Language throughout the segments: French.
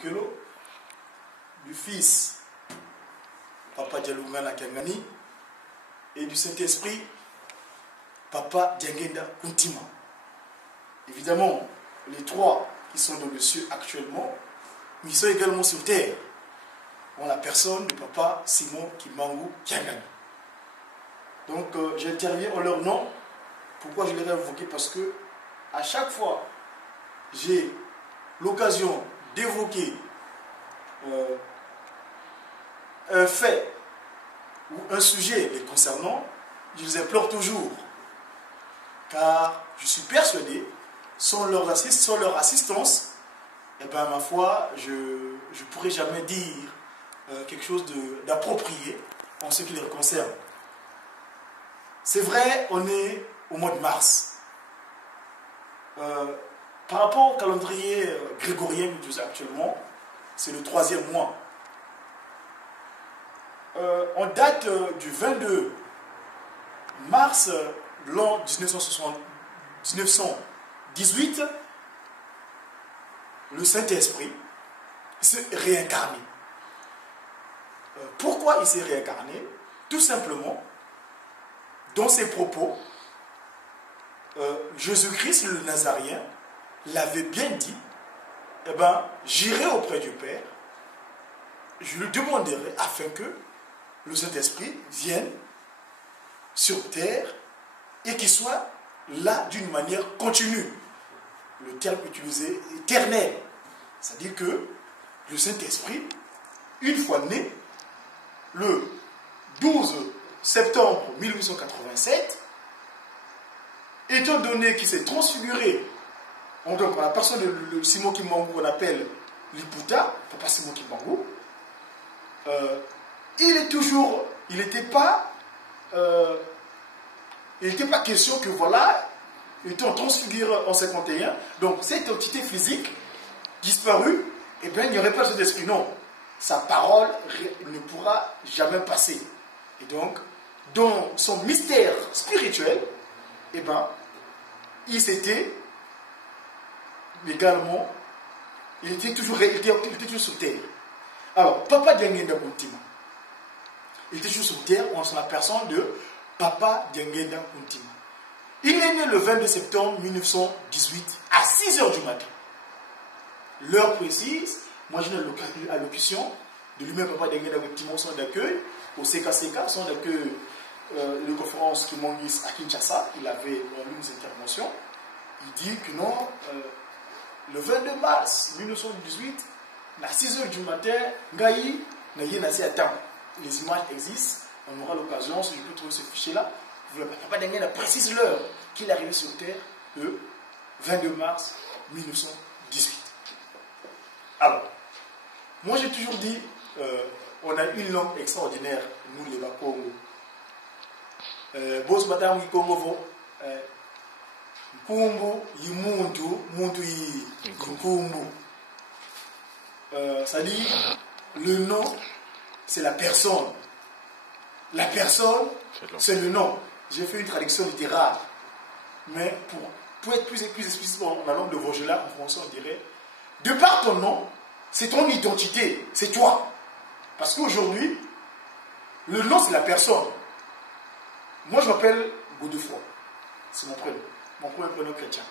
Lokelo, du Fils, Papa Dialungana Kangani, et du Saint-Esprit, Papa Diangenda Kuntima. Évidemment, les trois qui sont dans le ciel actuellement, mais ils sont également sur terre, en la personne de Papa Simon Kimbangu Kiangani. Donc j'interviens en leur nom. Pourquoi je les ai invoqués? Parce que à chaque fois j'ai l'occasion d'évoquer un fait ou un sujet les concernant, je les implore toujours. Car je suis persuadé, sans leur assistance, eh ben, ma foi, je ne pourrais jamais dire quelque chose d'approprié en ce qui les concerne. C'est vrai, on est au mois de mars. Par rapport au calendrier grégorien que nous actuellement, c'est le 3e mois. On date du 22 mars de l'an 1918, le Saint-Esprit s'est réincarné. Pourquoi il s'est réincarné? Tout simplement, dans ses propos, Jésus-Christ le Nazaréen l'avait bien dit, eh ben, j'irai auprès du Père, je lui demanderai afin que le Saint-Esprit vienne sur terre et qu'il soit là d'une manière continue. Le terme utilisé est éternel. C'est-à-dire que le Saint-Esprit, une fois né, le 12 septembre 1887, étant donné qu'il s'est transfiguré donc, par la personne de Simon Kimbangu qu'on appelle Liputa, Papa Simon Kimbangu, il n'était pas question que voilà, étant transfiguré en 51, donc cette entité physique disparue, et bien il n'y aurait pas cet esprit. Non, sa parole ne pourra jamais passer. Et donc, dans son mystère spirituel, eh ben, il s'était également, il était toujours sur terre. Alors, Papa Diangenda Kuntima, il était toujours sur terre en la personne de Papa Diangenda Kuntima. Il est né le 22 septembre 1918 à 6 h du matin. L'heure précise, moi j'ai une allocution de lui-même, Papa Diangenda Kuntima, son d'accueil, au CKCK, son d'accueil de conférence qui m'ont mis à Kinshasa. Il avait eu une intervention. Il dit que non, le 22 mars 1918, à 6 h du matin, Ngaï n'a rien assez à temps. Les images existent, on aura l'occasion, si je peux trouver ce fichier-là. Papa Diangenda précise l'heure qu'il est arrivé sur Terre le 22 mars 1918. Alors, moi j'ai toujours dit, on a une langue extraordinaire, nous les Bakongo. Boss Madame Kongo, Nkumbu, Yimuntu, Muntu yi Nkumbu. C'est-à-dire, le nom, c'est la personne. La personne, c'est le nom. J'ai fait une traduction littérale. Mais pour être plus explicite dans la langue de Vogela, en français, on dirait, de par ton nom, c'est ton identité, c'est toi. Parce qu'aujourd'hui, le nom, c'est la personne. Moi, je m'appelle Godefroy. C'est mon prénom. Mon premier prénom chrétien.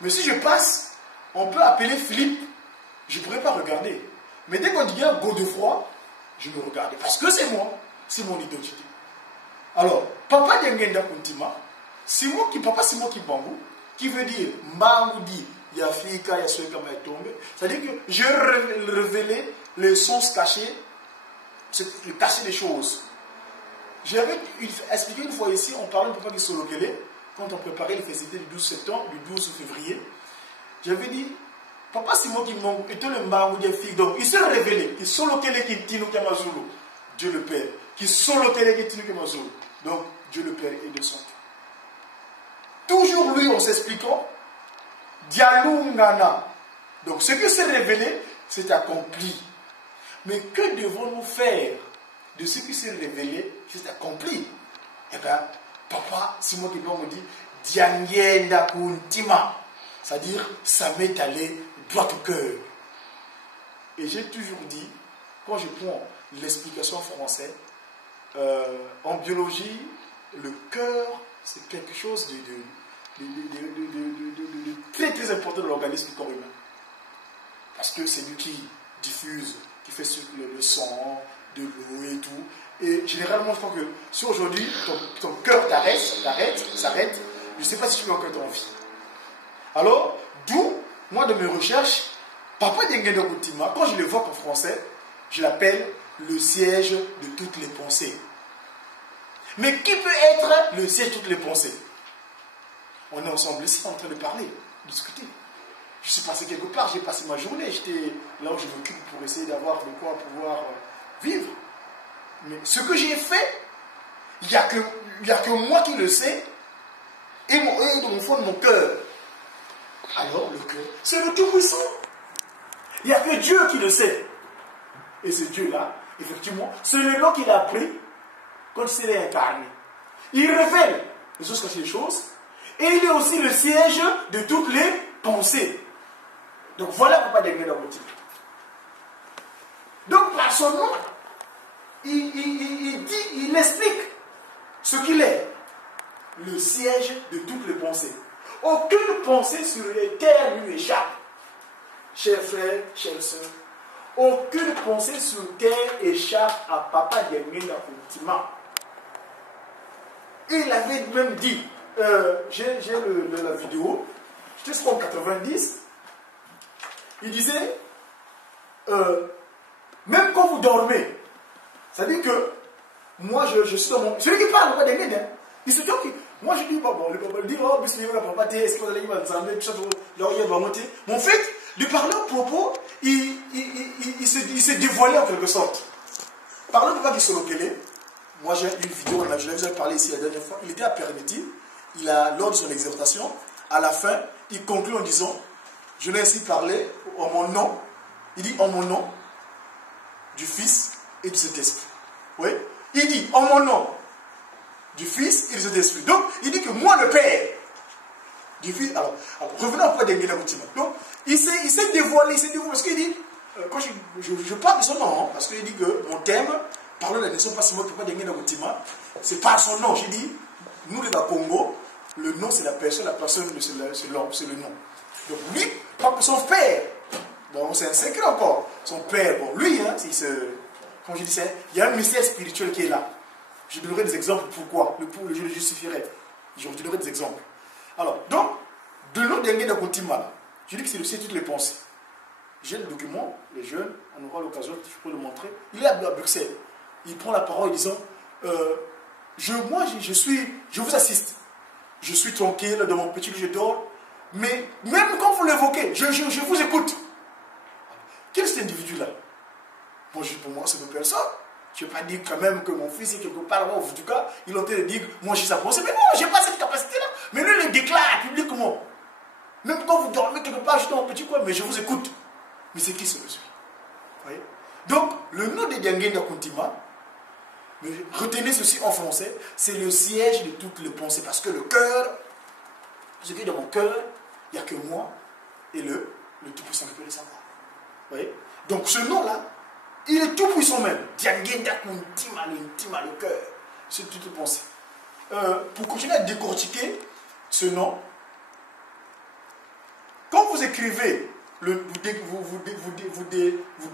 Mais si je passe, on peut appeler Philippe. Je ne pourrais pas regarder. Mais dès qu'on dit Godefroy, je me regarde. Parce que c'est moi. C'est mon identité. Alors, Papa Diangenda Kuntima, Papa Simon Kimbangu, qui veut dire Mbangu dit Yafika, Yasueka Maïtombe. C'est-à-dire que je révélais les sens cachés, cacher les choses. J'avais expliqué une fois ici, on parlait de Papa Solokele, quand on préparait les festivités du 12 septembre, du 12 février. J'avais dit, Papa Simon Kimbangu était le Mbangu des filles, donc il s'est révélé, qui Solokele qui Tino Kamazulu, Dieu le Père, qui Solokele qui Tino Kamazulu, donc Dieu le Père est de son. Toujours lui en s'expliquant, Dialungana. Donc ce qui s'est révélé, c'est accompli. Mais que devons-nous faire de ce qui s'est révélé, c'est accompli? Eh bien, Papa Simon Kimbangu dit Diangenda Kuntima. C'est-à-dire, ça m'est allé droit au cœur. Et j'ai toujours dit, quand je prends l'explication française, en biologie, le cœur, c'est quelque chose de très très important dans l'organisme du corps humain. Parce que c'est lui qui diffuse, qui fait circuler le sang, de l'eau et tout. Et généralement, je crois que si aujourd'hui, ton cœur s'arrête, je ne sais pas si tu peux encore être en vie. Alors, d'où, moi, de mes recherches, Papa Diengenda Kuntima, quand je l'évoque en français, je l'appelle le siège de toutes les pensées. Mais qui peut être le siège de toutes les pensées? On est ensemble ici en train de parler, discuter. Je suis passé quelque part, j'ai passé ma journée, j'étais là où je m'occupe pour essayer d'avoir de quoi pouvoir vivre. Mais ce que j'ai fait, il n'y a que moi qui le sais, et dans mon fond de mon cœur. Alors le cœur, c'est le Tout-Puissant. Il n'y a que Dieu qui le sait. Et ce Dieu-là, effectivement, c'est le nom qu'il a pris quand il s'est incarné. Il révèle les choses cachées des choses, et il est aussi le siège de toutes les pensées. Donc voilà Papa Diengenda Kuntima. Donc par son nom, il explique ce qu'il est. Le siège de toutes les pensées. Aucune pensée sur les terres lui échappe. Chers frères, chères sœurs, aucune pensée sur terre échappe à Papa Diengenda Kuntima. Il avait même dit, j'ai la vidéo, j'étais sur 90, il disait, même quand vous dormez, ça dit que moi je suis dans mon... Celui qui parle, pas des hein. Il se dit, ok, moi je dis, bon, le papa dit, oh, bismillah, papa, est-ce que vous allez me zambé, tout ça, l'oreille va monter. Mais en fait, de parler au propos, il s'est dévoilé en quelque sorte. Parlant de Papa Gisolokele, moi j'ai une vidéo, je l'avais parlé ici la dernière fois, il était à Permiti, lors de son exhortation, à la fin, il conclut en disant, je l'ai ainsi parlé en mon nom, il dit en mon nom, du Fils et du Saint-Esprit. Oui, il dit en mon nom, du Fils et du Saint-Esprit. Donc, il dit que moi, le Père, du Fils. Alors revenons après Diengenda Kuntima. Donc, il s'est dévoilé, parce qu'il dit, quand je parle de son nom, hein, parce qu'il dit que mon thème, parlons de la nation, pas seulement Papa Diengenda Kuntima, c'est pas son nom. J'ai dit, nous, les Congo, le nom, c'est la personne, c'est le nom. Donc, lui, son père, bon, c'est un secret encore. Son père, bon, lui, hein, comme je disais, il y a un mystère spirituel qui est là. Je donnerai des exemples pourquoi, je le justifierai. Je vous donnerai des exemples. Alors, donc, de l'autre Diengenda Kuntima, je dis que c'est le siège de toutes les pensées. J'ai le document, les jeunes, on aura l'occasion, je peux le montrer. Il est à Bruxelles. Il prend la parole en disant, je vous assiste. Je suis tranquille dans mon petit lit, je dors. Mais même quand vous l'évoquez, je vous écoute. Quel est cet individu-là? Bon, pour moi, c'est une personne. Je ne vais pas dire quand même que mon fils est quelque part, en tout cas, il est en train de dire, moi j'ai sa pensée. Mais non, je n'ai pas cette capacité-là. Mais lui, il le déclare publiquement. Même quand vous dormez quelque part, je suis dans mon petit coin, mais je vous écoute. Mais c'est qui ce monsieur? Donc, le nom de Diengenda Kuntima, retenez ceci en français, c'est le siège de toutes les pensées. Parce que le cœur, ce qui est dans mon cœur, il n'y a que moi et le Tout-Puissant qui peut le savoir. Vous voyez? Donc ce nom-là, il est tout puissant même. Diengenda Kuntima, le cœur. C'est toutes les pensées. Pour continuer à décortiquer ce nom, quand vous écrivez, vous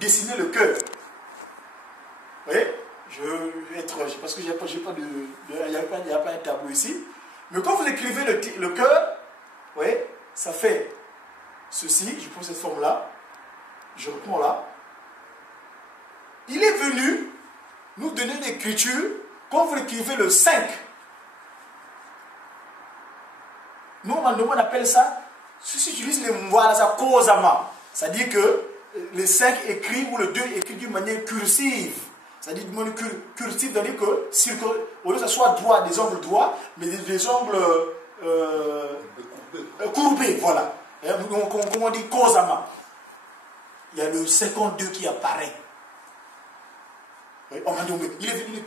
dessinez le cœur. Vous voyez? Parce que il n'y a pas un tableau ici. Mais quand vous écrivez le cœur, vous voyez, ça fait ceci. Je prends cette forme-là. Je reprends là. Il est venu nous donner l'écriture quand vous écrivez le 5. Nous, on appelle ça, si tu utilises les mots, ça causama. C'est-à-dire que le 5 écrit ou le 2 écrit d'une manière cursive. C'est-à-dire d'une manière cursive, c'est-à-dire que au lieu que ce soit droit, des angles droits, mais des angles courbés, voilà. Comment on dit causama. Il y a le 52 qui apparaît. Oui, il est venu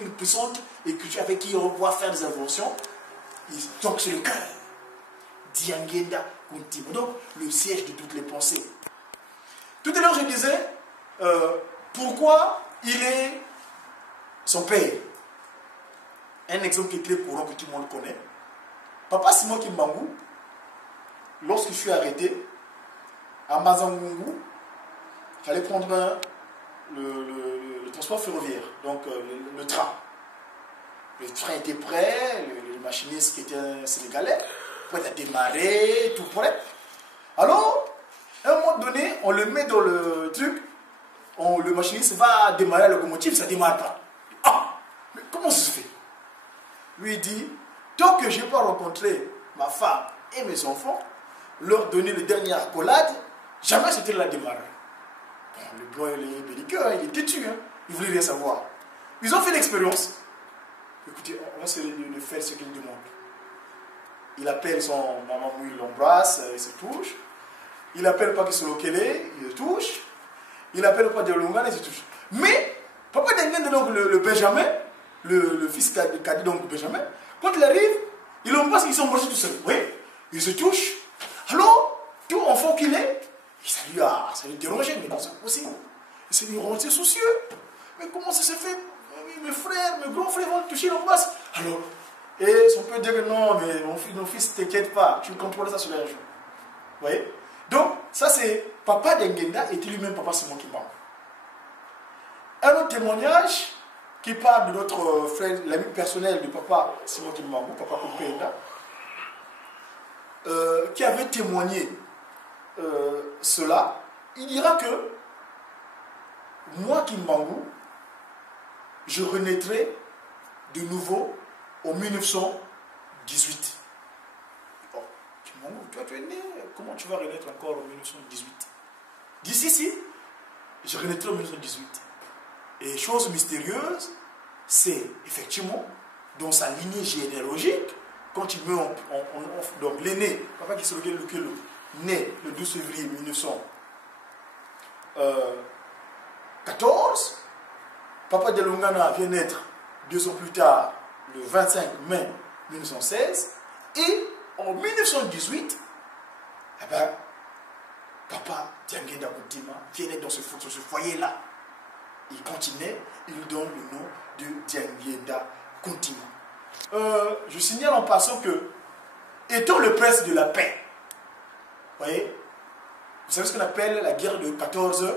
une puissante écriture avec qui on va faire des inventions. Donc c'est le cœur. Diengenda Kuntima. Donc le siège de toutes les pensées. Tout à l'heure je disais, pourquoi il est son père. Un exemple qui est très courant que tout le monde connaît. Papa Simon Kimbangu, lorsque je suis arrêté à Mazangungu, j'allais prendre le transport ferroviaire, donc le train. Le train était prêt, le machiniste qui était un Sénégalais, prêt à démarrer, tout prêt. Alors, à un moment donné, on le met dans le truc, le machiniste va démarrer la locomotive, ça ne démarre pas. Ah, mais comment ça se fait? Lui il dit, tant que je n'ai pas rencontré ma femme et mes enfants, leur donner le dernier accolade, jamais c'était la démarrer. Le blanc et les belliqueux, il est têtu, hein. Il voulait rien savoir. Ils ont fait l'expérience. Écoutez, on va se le faire ce qu'il demande. Il appelle son maman, il l'embrasse, il se touche. Il appelle Papa Kisolokele, il le touche. Il appelle Papa Dialongane, il se touche. Mais, Papa Dengen, donc le Benjamin, le fils cadet donc Benjamin, quand il arrive, il l'embrasse, ils sont embrassés tout seuls. Oui, il se touche. Alors, tout enfant qu'il est, ça lui dérangeait, mais c'est possible. Il s'est dit, c'est soucieux. Mais comment ça se fait? Mes frères, mes grands frères vont le toucher, l'embrasse. Alors, et son père dit que non, mais mon fils, t'inquiète pas, tu contrôles ça sur les jour. Vous voyez? Donc, ça c'est Papa Dengenda était lui-même Papa Simon Kimbangu. Un autre témoignage qui parle de notre frère, l'ami personnel de Papa Simon Kimbangu, Papa Kupenda, qui avait témoigné cela. Il dira que moi, Kimbangu, je renaîtrai de nouveau en 1918. Oh, Kimbangu, toi tu es né, comment tu vas renaître encore en 1918? D'ici, si, je renaîtrai en 1918. Et chose mystérieuse, c'est effectivement dans sa lignée généalogique, quand il meurt donc l'aîné, Papa Kisolokele Lukelo, né le 12 février 1914, Papa Dialongana vient naître 2 ans plus tard, le 25 mai 1916, et en 1918, eh ben, Papa Diangenda Kuntima vient naître dans ce foyer-là. Il continue, il lui donne le nom de Diangenda Kuntima. Je signale en passant que, étant le prince de la paix, vous voyez, vous savez ce qu'on appelle la guerre de 14-18.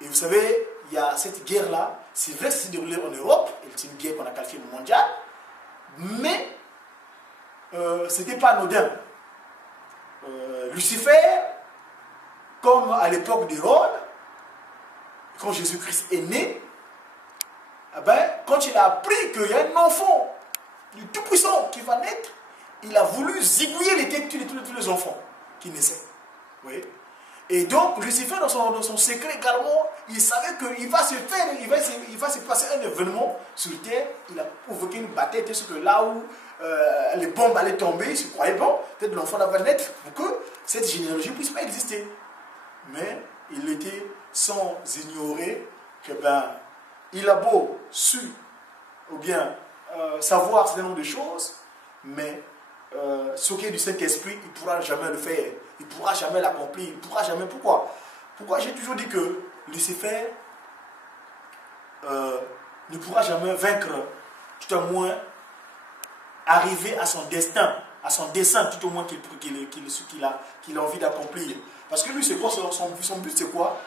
Et vous savez, il y a cette guerre-là, c'est vrai que c'est déroulé en Europe, et c'est une guerre qu'on a qualifiée mondiale, mais ce n'était pas anodin. Lucifer, comme à l'époque d'Hérode, quand Jésus-Christ est né, eh ben, quand il a appris qu'il y a un enfant du Tout-Puissant qui va naître, il a voulu zigouiller les têtes de tous les enfants qui naissaient. Vous voyez? Et donc, Lucifer, dans son secret également, il savait qu'il va se faire, il va se passer un événement sur Terre. Il a provoqué une bataille, parce que là où les bombes allaient tomber, il se croyait bon, peut-être l'enfant va naître pour que cette généalogie ne puisse pas exister. Mais il était sans ignorer que il a beau su, ou bien savoir un certain nombre de choses, mais ce qui est du Saint-Esprit, il ne pourra jamais le faire. Il ne pourra jamais l'accomplir. Il ne pourra jamais. Pourquoi? Pourquoi j'ai toujours dit que Lucifer ne pourra jamais vaincre, tout au moins arriver à son destin, à son dessein, tout au moins qu'il a envie d'accomplir. Parce que lui, c'est quoi son but, c'est quoi?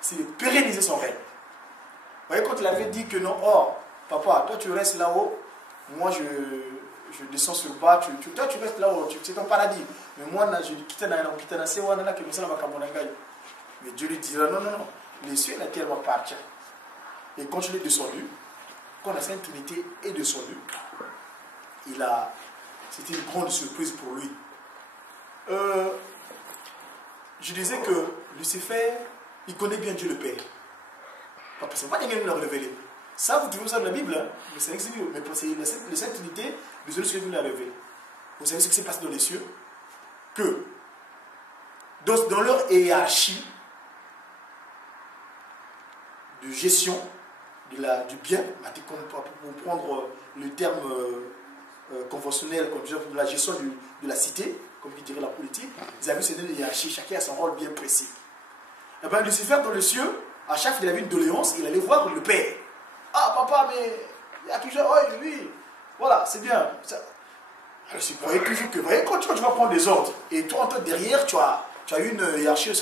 C'est de pérenniser son règne. Vous voyez, quand il avait dit que non, oh, papa, toi tu restes là-haut, moi je descends sur le bas, toi tu restes là-haut, c'est ton paradis. Mais moi, je quitte dans mais Dieu lui dira non, non, non, les cieux et la terre m'appartiennent. Et quand il est descendu, quand la Sainte Trinité est descendue, c'était une grande surprise pour lui. Je disais que Lucifer, il connaît bien Dieu le Père. Parce que ce n'est pas quelqu'un qui l'a révélé. Ça, vous trouvez ça dans la Bible, hein? Mais c'est la Sainte Trinité, le Dieu qui l'a révélé. Vous savez ce qui s'est passé dans les cieux? Que dans leur hiérarchie de gestion du bien, pour prendre le terme conventionnel, comme disons, pour la gestion de la cité, comme dirait la politique, ils avaient cette hiérarchie, chacun a son rôle bien précis. Eh bien, Lucifer dans les cieux, à chaque fois qu'il avait une doléance, il allait voir le Père. Ah, papa, mais il y a quelque chose. Oui, oui. Voilà, c'est bien. Ça... Alors, je croyais toujours que, voyez, quand tu vas prendre des ordres, et toi, en toi, derrière, tu as une hiérarchie,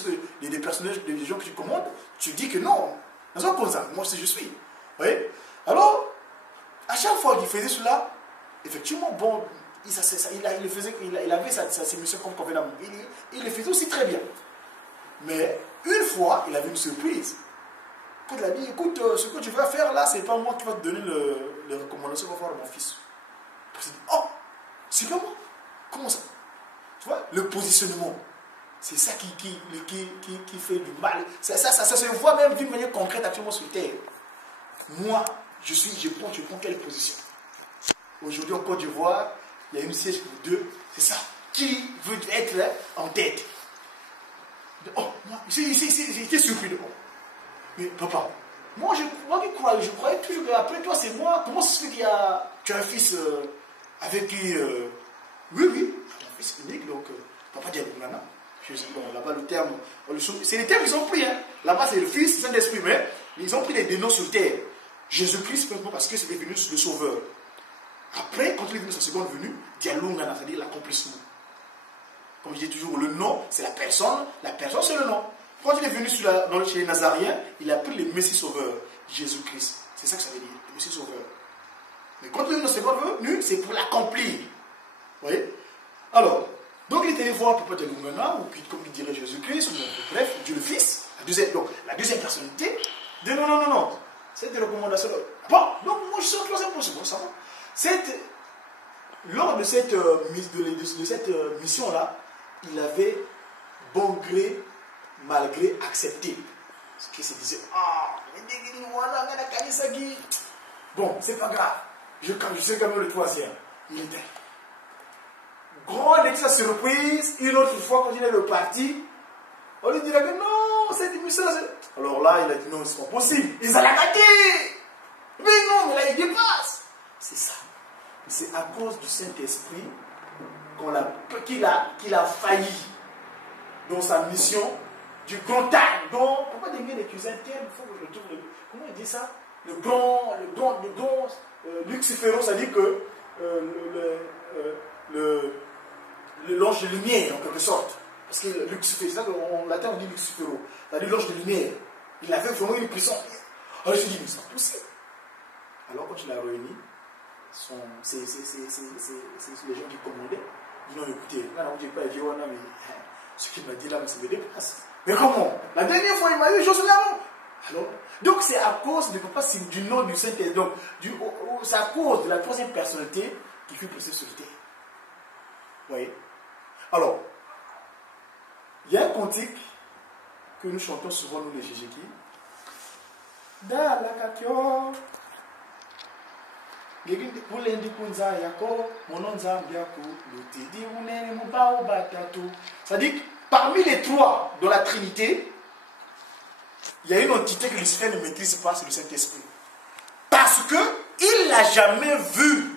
des personnages, des gens que tu commandes, tu dis que non. Non, comme ça, moi, c'est je suis. Vous voyez? Alors, à chaque fois qu'il faisait cela, effectivement, bon, il avait ses missions comme convenablement. Il le faisait aussi très bien. Mais une fois, il avait une surprise. Quand il a dit, écoute, ce que tu vas faire là, c'est pas moi qui va te donner les recommandations pour faire à mon fils. Il dit, oh, c'est pas moi. Comment ça? Tu vois, le positionnement, c'est ça qui fait du mal. Ça se voit même d'une manière concrète actuellement sur Terre. Moi, je prends quelle position? Aujourd'hui en Côte d'Ivoire, il y a une siège pour deux, c'est ça. Qui veut être là, en tête? Oh, moi, j'étais surpris de moi. Mais papa, moi je croyais toujours qu'après toi c'est moi. Comment ça se fait tu as un fils avec qui. Oui, oui, un fils unique, donc papa dit Nana. Bon, là-bas le terme. C'est les termes qu'ils ont pris. Hein. Là-bas c'est le fils, c'est Saint-Esprit, mais ils ont pris des noms sur terre. Jésus-Christ, parce que c'est devenu le sauveur. Après, quand il est venu sa seconde venue, Dialoungana, c'est-à-dire l'accomplissement. Comme je dis toujours, le nom, c'est la personne c'est le nom. Quand il est venu chez les Nazariens, il a pris le Messie Sauveur, Jésus-Christ. C'est ça que ça veut dire, le Messie Sauveur. Mais quand il est venu sa seconde venue, c'est pour l'accomplir. Vous voyez? Alors, donc il était allé voir Papa Dialoungana, ou puis comme il dirait Jésus-Christ, bref, Dieu le Fils. Donc, la deuxième personnalité, dit non. C'est des recommandations. Bon, donc moi je suis en troisième position, ça va. Lors de cette mission-là, il avait bon gré, malgré accepté. Parce qu'il se disait, bon, c'est pas grave. Je sais quand même le troisième. Il était. Grande sa surprise, une autre fois quand il est reparti, on lui dirait que non, cette mission. Alors là, il a dit non, c'est pas possible. Ils allaient attaquer. Mais non, mais là, il dépasse. C'est ça. C'est à cause du Saint-Esprit qu'il a failli dans sa mission du grand âme. Pourquoi Dengue utilise un terme? Il faut que je trouve comment il dit ça? Le grand Lucifero, ça dit que l'ange de lumière, en quelque sorte. Parce que Lucifer, c'est ça qu'en latin on dit Lucifero. Ça dit l'ange de lumière. Il avait vraiment une puissance. Alors je me suis dit, mais c'est pas possible. Alors quand il a réuni, c'est les gens qui commandaient. Ils ont écouté. Mais ce qu'il m'a dit là, ça me dépasse. Mais comment? La dernière fois, il m'a dit une chose là. Alors, donc c'est à cause du nom du Saint-Esprit. Donc, c'est à cause de la troisième personnalité qui fut placée sur terre. Vous voyez? Alors, il y a un cantique que nous chantons souvent, nous les Jéjéki. Da la kakyo. C'est-à-dire que parmi les trois dans la Trinité, il y a une entité que Lucifer ne maîtrise pas, c'est le Saint-Esprit. Parce qu'il ne l'a jamais vu.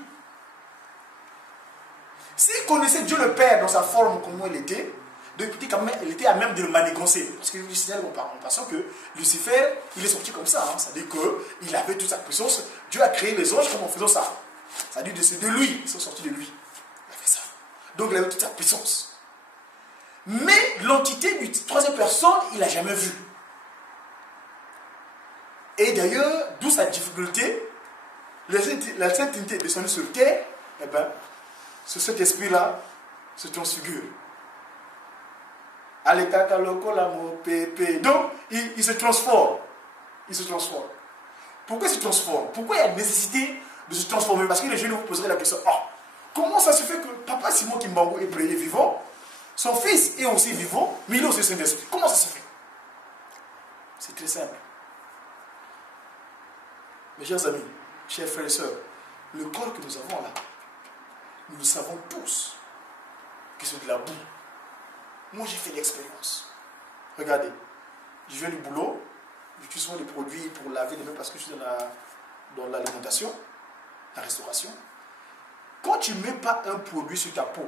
S'il connaissait Dieu le Père dans sa forme, comment il était, il était à même de le manigancer. Parce que je signale en passant que Lucifer, il est sorti comme ça. Hein. C'est-à-dire qu'il avait toute sa puissance. Dieu a créé les anges comme en faisant ça. C'est-à-dire que c'est de lui. Ils sont sortis de lui. Il a fait ça. Donc il avait toute sa puissance. Mais l'entité du troisième personne, il n'a jamais vu. Et d'ailleurs, d'où sa difficulté, la Sainte Trinité est descendue sur terre, eh bien, sur cet esprit-là, se transfigure. Donc, il se transforme. Il se transforme. Pourquoi il se transforme? Pourquoi il y a nécessité de se transformer? Parce que les jeunes vous poseraient la question, comment ça se fait que Papa Simon Kimbangu est prêt vivant, son fils est aussi vivant, mais il est aussi Saint-Esprit? Comment ça se fait? C'est très simple. Mes chers amis, chers frères et sœurs, le corps que nous avons là, nous le savons tous que c'est de la boue. Moi, j'ai fait l'expérience. Regardez, je viens du boulot, j'utilise souvent des produits pour laver les mains parce que je suis dans l'alimentation, la restauration. Quand tu ne mets pas un produit sur ta peau,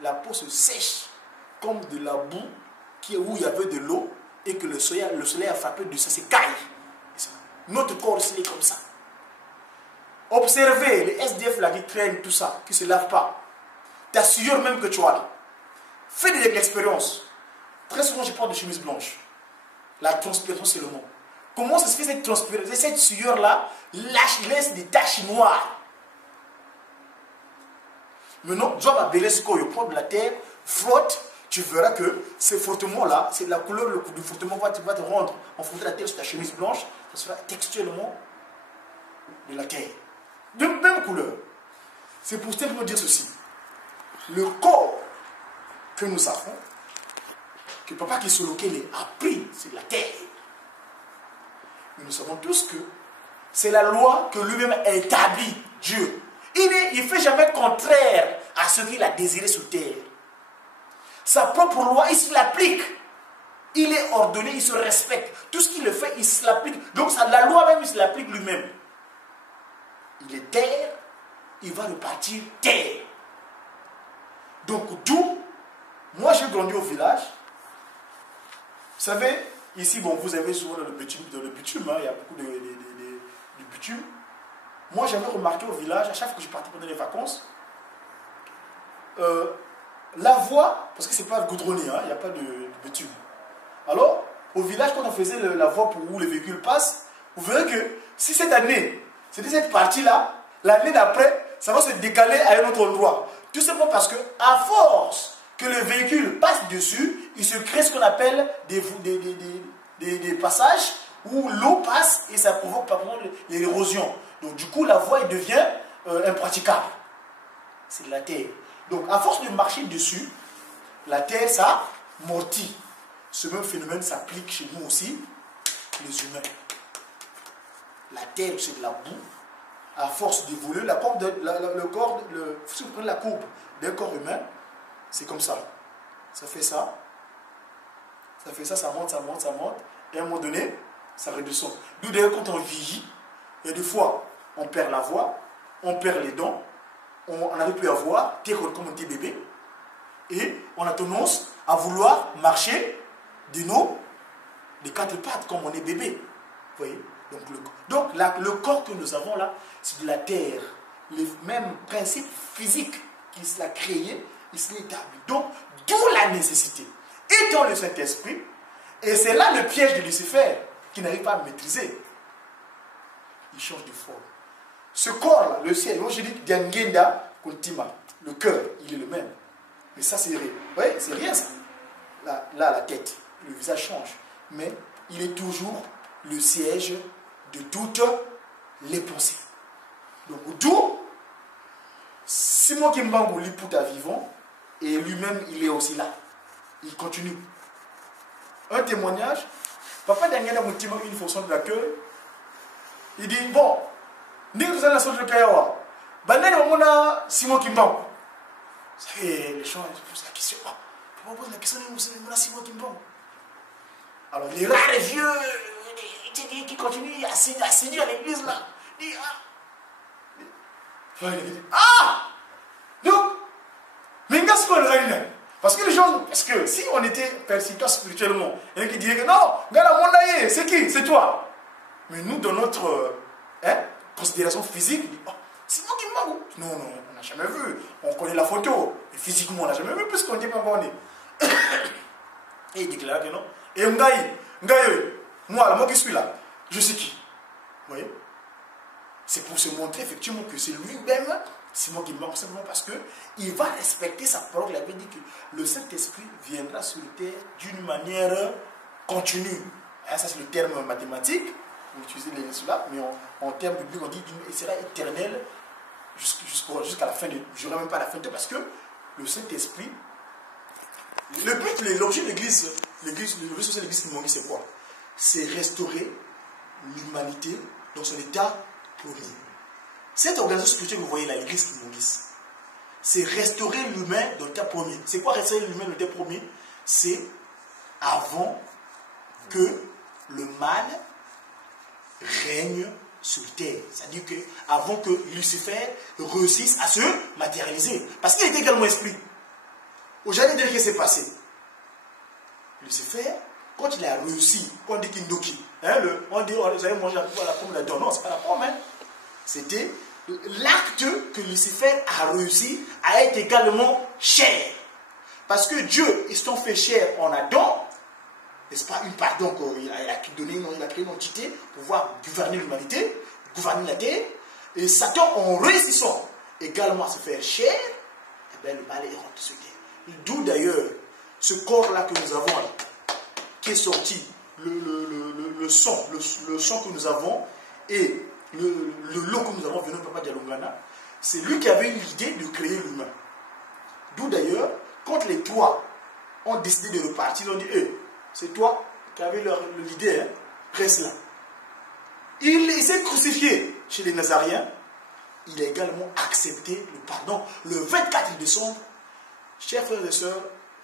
la peau se sèche comme de la boue où il y avait de l'eau et que le soleil a frappé de ça s'écaille. Notre corps aussi est comme ça. Observez les SDF là qui traînent tout ça, qui ne se lavent pas. Ta sueur même que tu as là. Fais de l'expérience. Très souvent, je porte des chemises blanches. La transpiration, c'est le mot. Comment ça se fait cette transpiration? Cette sueur-là laisse des taches noires. Maintenant, Job Abelesco, le propre de la terre, frotte, tu verras que ce frottement-là, c'est la couleur du frottement va te rendre en frottant la terre sur ta chemise blanche, ça sera textuellement de la terre. De même couleur. C'est pour simplement dire ceci. Le corps que nous avons, que Papa Kisolokele a pris, c'est de la terre. Mais nous savons tous que c'est la loi que lui-même a établie, Dieu. Il ne fait jamais contraire à ce qu'il a désiré sur terre. Sa propre loi, il se l'applique. Il est ordonné, il se respecte. Tout ce qu'il fait, il se l'applique. Donc la loi même, il se l'applique lui-même. Il est terre, il va repartir terre. Donc d'où, moi j'ai grandi au village. Vous savez, ici, bon, vous avez souvent le bitume, hein, il y a beaucoup de bitume. Moi, j'avais remarqué au village, à chaque fois que je partais pendant les vacances, la voie, parce que c'est pas goudronné, hein, il n'y a pas de bitume. Alors, au village, quand on faisait la voie pour où les véhicules passent, vous verrez que si cette année, c'était cette partie-là, l'année d'après, ça va se décaler à un autre endroit. Tout simplement parce que, à force que le véhicule passe dessus, il se crée ce qu'on appelle des passages où l'eau passe et ça provoque par exemple l'érosion. Donc du coup, la voie devient impraticable. C'est de la terre. Donc à force de marcher dessus, la terre, ça mortit. Ce même phénomène s'applique chez nous aussi, les humains. La terre, c'est de la boue. À force d'évoluer, si vous prenez la courbe d'un corps humain, c'est comme ça. Ça fait ça. Ça fait ça, ça monte, ça monte, ça monte. Et à un moment donné, ça redescend. D'où d'ailleurs, quand on vieillit, il y a des fois, on perd la voix, on perd les dents, on n'arrive plus à voir, comme on était bébé. Et on a tendance à vouloir marcher des quatre pattes, comme on est bébé. Vous voyez? Donc le corps que nous avons là, c'est de la terre. Les mêmes principes physiques qu'il a créés, il s'est établi. Donc, d'où la nécessité. Et dans le Saint-Esprit, et c'est là le piège de Lucifer, qui n'arrive pas à maîtriser. Il change de forme. Ce corps-là, le ciel, moi je dis Diangenda Kuntima, le cœur, il est le même. Mais ça, c'est rien. Vous voyez, c'est rien ça. Là, la tête, le visage change. Mais il est toujours le siège de toutes les pensées. Donc, d'où Simon Kimbangu Liputa vivant, et lui-même, il est aussi là. Il continue. Un témoignage, Papa Daniel Moutima, une fonction de l'accueil, il dit, bon, nous sommes la sorte de Kayawa, on a Simon Kimbangu. Vous savez, les gens posent la question, pourquoi pose la question de Simon Kimbangu? Alors, les rares vieux qui continuent à séduire à l'église là, il dit, donc, mais qu'est-ce qu'on a? Parce que les gens, parce que si on était persécutés spirituellement, il y en a qui diraient que non, c'est qui? C'est toi. Mais nous, dans notre considération physique, on dit, c'est moi qui m'en. Non, on n'a jamais vu. On connaît la photo. Mais physiquement, on n'a jamais vu puisqu'on n'est pas encore né. Et il déclare que non. Et moi qui suis là, je sais qui. Vous voyez? C'est pour se montrer effectivement que c'est lui-même, Simon qui manque simplement parce qu'il va respecter sa parole. Il avait dit que le Saint-Esprit viendra sur la terre d'une manière continue. Ça, c'est le terme mathématique. On utilise cela, mais en termes bibliques, on dit qu'il sera éternel jusqu'à la fin de. Je n'aurai même pas la fin de parce que le Saint-Esprit. Le but, l'objet de l'église, l'objet de l'église Kimongi, c'est quoi? C'est restaurer l'humanité dans son état premier. Cette organisation spirituelle que vous voyez là, l'église Kimongi, c'est restaurer l'humain dans l'état premier. C'est quoi restaurer l'humain dans l'état premier? C'est avant que le mal règne sur terre. C'est-à-dire qu'avant que Lucifer réussisse à se matérialiser. Parce qu'il était également esprit. Aujourd'hui, qu'est-ce qui s'est passé? Lucifer quand il a réussi, quand on dit Kindoki, hein, on dit, vous avez mangé la pomme de l'Adam. Non, c'est pas la pomme. Hein. C'était l'acte que Lucifer a réussi à être également chair. Parce que Dieu, ils sont fait chair en Adam, n'est-ce pas, une part donc, il a créé une entité pour pouvoir gouverner l'humanité, gouverner la terre, et Satan, en réussissant également à se faire chair, eh bien, le mal est rentré sur terre. D'où d'ailleurs ce corps-là que nous avons, qui est sorti, le sang que nous avons, et le lot que nous avons venu de Papa Dialongana, c'est lui qui avait eu l'idée de créer l'humain. D'où d'ailleurs, quand les trois ont décidé de repartir, ils ont dit, c'est toi qui avais l'idée, hein, reste là. Il s'est crucifié chez les Nazaréens. Il a également accepté le pardon. Le 24 décembre, chers frères et sœurs,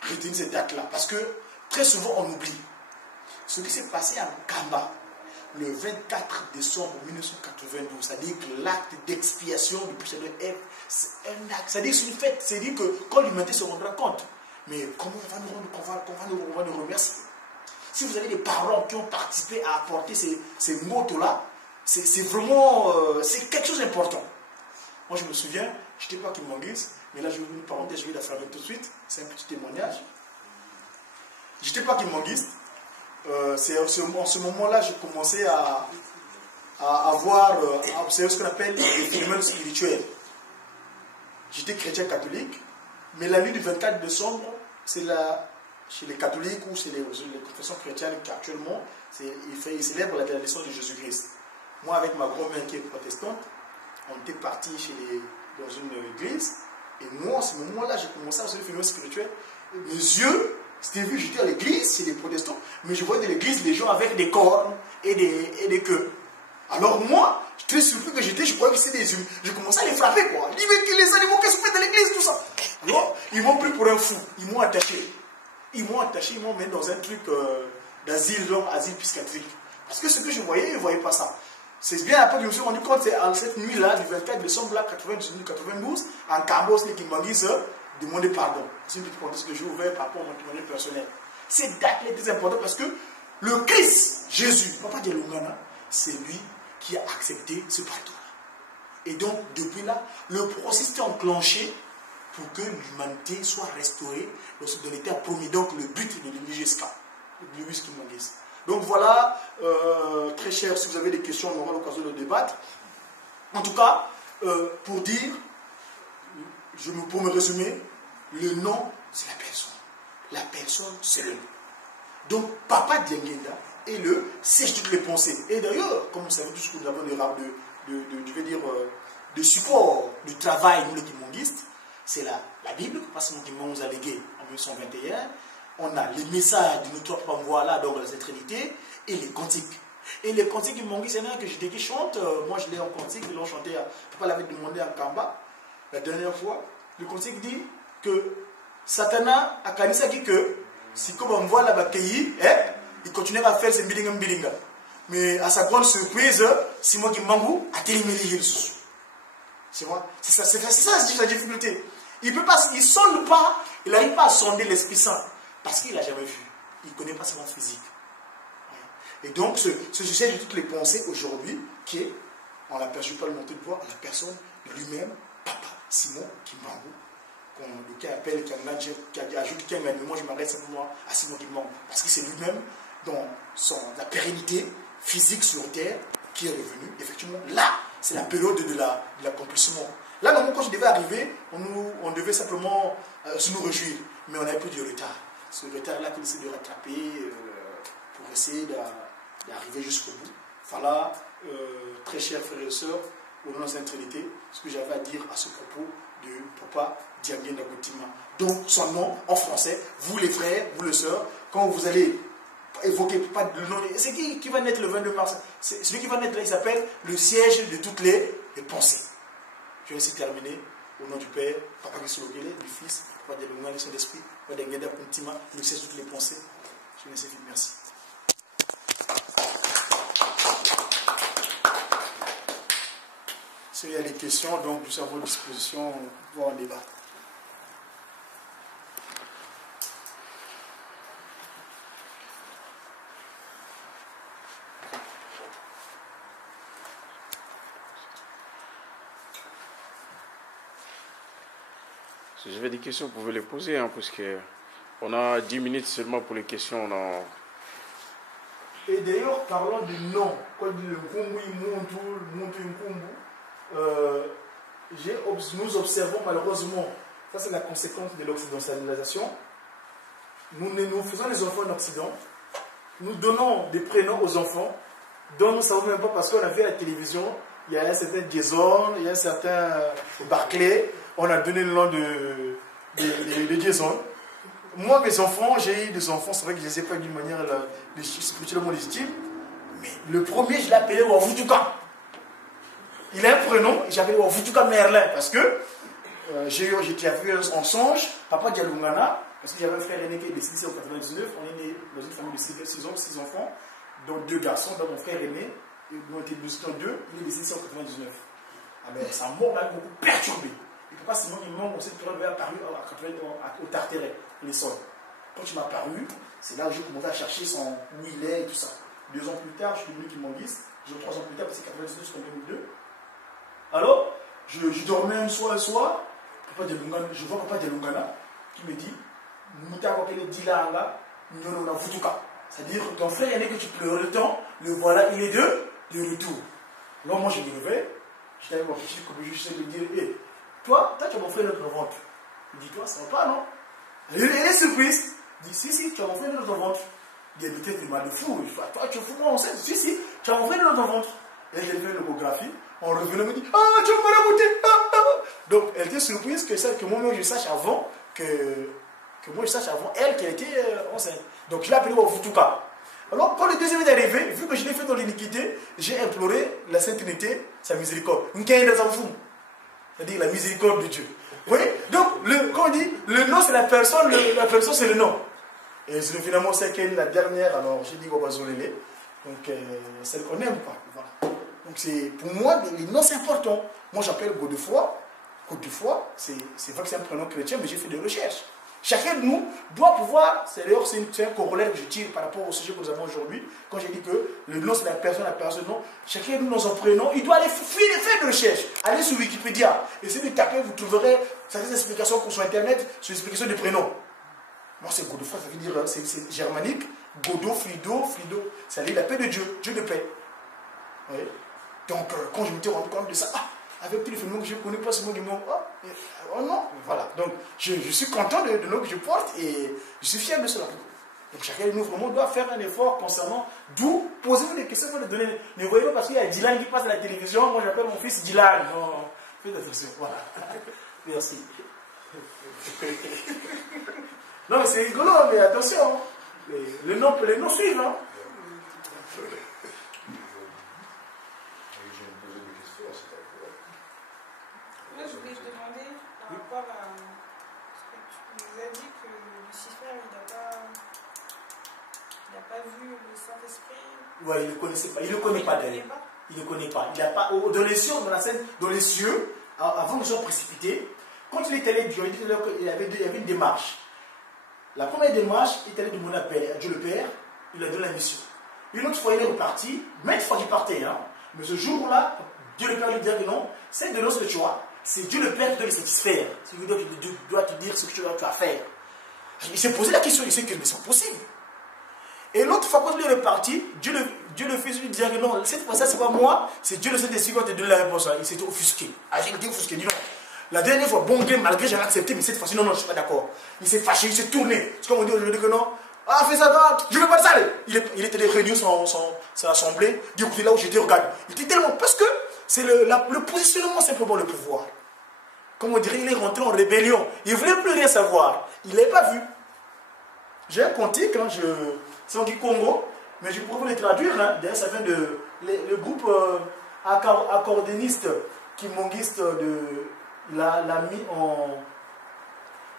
retenez cette date-là. Parce que très souvent, on oublie. Ce qui s'est passé à Kamba, le 24 décembre 1992, c'est-à-dire que l'acte d'expiation du péché de Ève, c'est un acte, c'est-à-dire que c'est une fête, c'est-à-dire que quand l'humanité se rendra compte, mais comment on va nous remercier? Si vous avez des parents qui ont participé à apporter ces mots-là, c'est vraiment, c'est quelque chose d'important. Moi je me souviens, je n'étais pas Kimangis, mais là je vais une parenthèse, je vais la fermer tout de suite, c'est un petit témoignage. Je n'étais pas Kimangis. C'est en ce moment-là j'ai commencé à avoir observé ce qu'on appelle les phénomènes spirituels. J'étais chrétien catholique, mais la nuit du 24 décembre, c'est chez les catholiques ou chez les confessions chrétiennes actuellement, ils célèbrent la naissance de Jésus-Christ. Moi, avec ma grand-mère qui est protestante, on était partis dans une église, et moi, en ce moment-là, j'ai commencé à observer les phénomènes spirituels. Mes yeux, c'était vu, j'étais à l'église, c'est des protestants, mais je voyais dans l'église des gens avec des cornes et des queues. Alors moi, très surpris que j'étais, je croyais que c'était des humains. Je commençais à les frapper, quoi. Je dis, mais les animaux, qu'est-ce que vous faites dans l'église, tout ça? Alors, ils m'ont pris pour un fou, ils m'ont attaché. Ils m'ont mis dans un truc d'asile, genre asile psychiatrique. Parce que ce que je voyais, ils ne voyaient pas ça. C'est bien après que je me suis rendu compte, c'est en cette nuit-là, du 24 décembre 1992, en Cambos, les Kimangis demander pardon. C'est une petite parenthèse que j'ai ouverte par rapport à mon témoignage personnel. Cette date est très importante parce que le Christ, Jésus, Papa Dialongana, c'est lui qui a accepté ce pardon-là. Et donc, depuis là, le processus est enclenché pour que l'humanité soit restaurée dans l'état promis. Donc, le but de l'IGSK, le but Kimangis. Donc voilà, très cher, si vous avez des questions, on aura l'occasion de débattre. En tout cas, pour dire, pour me résumer, le nom, c'est la personne. La personne, c'est le nom. Donc, Papa Diangenda est le siège de toutes les pensées. Et d'ailleurs, comme vous savez tous que nous avons de support du travail, nous les kimongistes, c'est la Bible, parce que nous nous a légué en 1921. On a les messages de notre Papa Mvoala, donc la Trinité, et les cantiques. Et les cantiques kimongistes, il y en a que j'étais qui chante, moi je l'ai en cantique, ils l'ont chanté, Papa l'avait demandé en Kamba, la dernière fois. Le cantique dit que Satana a kanisa dit que si comme on voit là-bas il continue à faire ses bilinga. Mais à sa grande surprise, Simon Kimbangu a terminé les sous. C'est vrai, c'est ça la difficulté. Il peut pas, il sonde pas, il n'arrive pas à sonder l'Esprit Saint parce qu'il n'a jamais vu. Il ne connaît pas son physique. Et donc, ce sujet de toutes les pensées aujourd'hui, qui est, on l'aperçoit pas le monter de voix, la personne lui-même, Papa Simon Kimbangu, qui appelle, qui ajoute qui moi je m'arrête simplement à Simon Kimbangu, parce que c'est lui-même, dans la pérennité physique sur terre, qui est revenu. Effectivement, là, c'est la période de l'accomplissement. Là, normalement, quand je devais arriver, on devait simplement se nous réjouir, mais on avait plus de retard. Ce retard-là qu'il essaie de rattraper pour essayer d'arriver jusqu'au bout. Voilà, très chers frères et sœurs, au nom de la Sainte Trinité, ce que j'avais à dire à ce propos de Papa Diangenda Boutima. Donc, son nom en français, vous les frères, vous les sœurs, quand vous allez évoquer Papa, le nom, c'est qui va naître le 22 mars? Celui qui va naître là, il s'appelle le siège de toutes les pensées. Je vais laisser terminer au nom du Père, Papa Kisologele, du Fils, Papa Dialongana, le Saint-Esprit, Papa Diangenda Boutima, le siège de toutes les pensées. Je vais laisser finir. Merci. S'il y a des questions, donc, nous sommes à votre disposition pour en débattre. Si j'avais des questions, vous pouvez les poser, hein, parce qu'on a 10 minutes seulement pour les questions. Et d'ailleurs, parlant du nom, quand il dit le Nkumbu, Muntu Nkumbu, nous observons malheureusement, ça c'est la conséquence de l'occidentalisation. Nous faisons les enfants en Occident, nous donnons des prénoms aux enfants, dont nous ne savons même pas parce qu'on a vu à la télévision, il y a un certain Jason, il y a un certain Barclay, on a donné le nom de Jason. Moi, mes enfants, j'ai eu des enfants, c'est vrai que je ne les ai pas d'une manière spirituellement légitime, mais le premier, je l'ai appelé Wavutuka. Il a un prénom, j'ai appelé Wavutuka Merlin, parce que j'ai vu en songe, papa Dialungana, parce que j'avais un frère aîné qui est décédé en 99, on est né dans une famille de 6 enfants, dont 2 garçons, dont mon frère aîné, nous étions 2, il est décédé en 99. Alors, sa mort m'a beaucoup perturbé. Et pourquoi sinon il manque, cette période est apparu au Tartaret, les sols. Quand il m'a apparu, c'est là où j'ai commencé à chercher où il est et tout ça. 2 ans plus tard, je suis devenu Kimonguiste. 3 ans plus tard, parce que 99 jusqu'en 2002. Alors, je dormais un soir, je vois papa de Lungana qui me dit c'est-à-dire ton frère aîné que tu pleurais tant, le voilà, il est de retour. Alors moi je me levais, j'étais avec mon petit comme je sais me dire, hey, toi tu as mon frère dans ton ventre. Il dit, toi ça va pas, non? Elle est surprise. Il dit, si, tu as mon frère dans ton ventre. Il dit, peut-être il m'a de fou. Toi tu es fou, moi on sait. Si, tu as mon frère dans ton ventre. Et j'ai fait l'échographie. On revenait me dit, ah, tu vas me la bouter. Donc elle était surprise que moi-même je sache avant que moi je sache avant elle qu'elle était enceinte. Donc je l'ai appelé Wavutuka. Alors quand le deuxième est arrivé, vu que je l'ai fait dans l'iniquité, j'ai imploré la Sainte Trinité, sa miséricorde. C'est-à-dire la miséricorde de Dieu. Vous voyez? Donc quand on dit le nom c'est la personne c'est le nom. Et finalement c'est la dernière, alors j'ai dit Wabazolele. Donc celle qu'on n'aime pas. Voilà. Donc pour moi, le nom c'est important. Moi j'appelle Godefroy. Godefroy, c'est vrai que c'est un prénom chrétien, mais j'ai fait des recherches. Chacun de nous doit pouvoir, c'est un corollaire que je tire par rapport au sujet que nous avons aujourd'hui, quand j'ai dit que le nom c'est la personne, non. Chacun de nous dans son prénom, il doit aller faire des recherches. Allez sur Wikipédia, essayez de taper, vous trouverez certaines explications sur Internet, sur l'explication des prénoms. Moi c'est Godefroy, ça veut dire, c'est germanique, Godo, Frido, ça veut dire la paix de Dieu, Dieu de paix. Oui. Donc quand je me suis rendu compte de ça, avec tous les phénomènes que je connais, pas seulement du mot, oh non, voilà. Donc je suis content de l'eau que je porte et je suis fier de cela. Donc chacun de nous vraiment doit faire un effort concernant d'où posez-vous des questions pour les donner. Ne voyez pas parce qu'il y a Dylan qui passe à la télévision, moi j'appelle mon fils Dylan. Non, faites attention, voilà. Merci. Non mais c'est rigolo, mais attention. Les noms suivent, hein. Là, je voulais te demander par rapport à ce que tu nous as dit que Lucifer, il n'a pas vu le Saint-Esprit. Ouais, il ne le connaissait pas. Il ne le connaît pas d'ailleurs. Il ne le connaît pas. Il n'a pas. Dans les cieux, dans les cieux, avant qu'ils soient précipités, quand il est allé, il y avait une démarche. La première démarche, il est allé demander à Dieu le Père, il lui a donné la mission. Une autre fois, il est reparti, même fois qu'il partait, hein, mais ce jour-là, Dieu le Père lui dit que non, c'est de l'os que tu as. C'est Dieu le Père qui doit le satisfaire. C'est Dieu qui doit te dire ce que tu dois faire. Il s'est posé la question, il sait que c'est impossible. Et l'autre fois, quand il est reparti, Dieu le Fils lui dit que non, cette fois-ci, c'est pas moi, c'est Dieu le Saint-Esprit qui va te donner la réponse. Il s'était offusqué. J'ai été offusqué, il dit non. La dernière fois, bon gré, malgré j'avais accepté, mais cette fois-ci, non, je ne suis pas d'accord. Il s'est fâché, il s'est tourné. C'est comme on dit aujourd'hui que non. Ah, fais ça, non, je ne veux pas le saler. Il était réuni son assemblée, il dit écoutez, là où j'étais, regarde. Il était tellement. Parce que c'est le positionnement simplement le pouvoir. Comme on dirait, il est rentré en rébellion. Il ne voulait plus rien savoir. Il ne l'avait pas vu. J'ai un cantique, hein, c'est en Congo, mais je pourrais vous les traduire. Hein. D'ailleurs, ça vient de le groupe accordéoniste kimonguiste l'a mis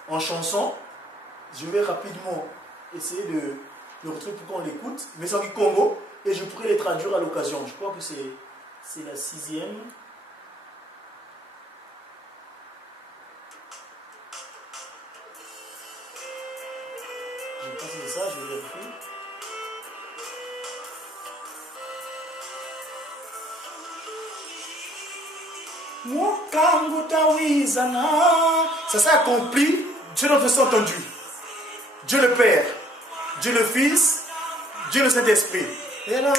en chanson. Je vais rapidement essayer de le retrouver pour qu'on l'écoute. Mais c'est en Congo et je pourrais les traduire à l'occasion. Je crois que c'est la 6e. Je vais passer ça, je vais vérifier. Ça s'est accompli, Dieu notre Saint entendu. Dieu le Père, Dieu le Fils, Dieu le Saint-Esprit. Et là,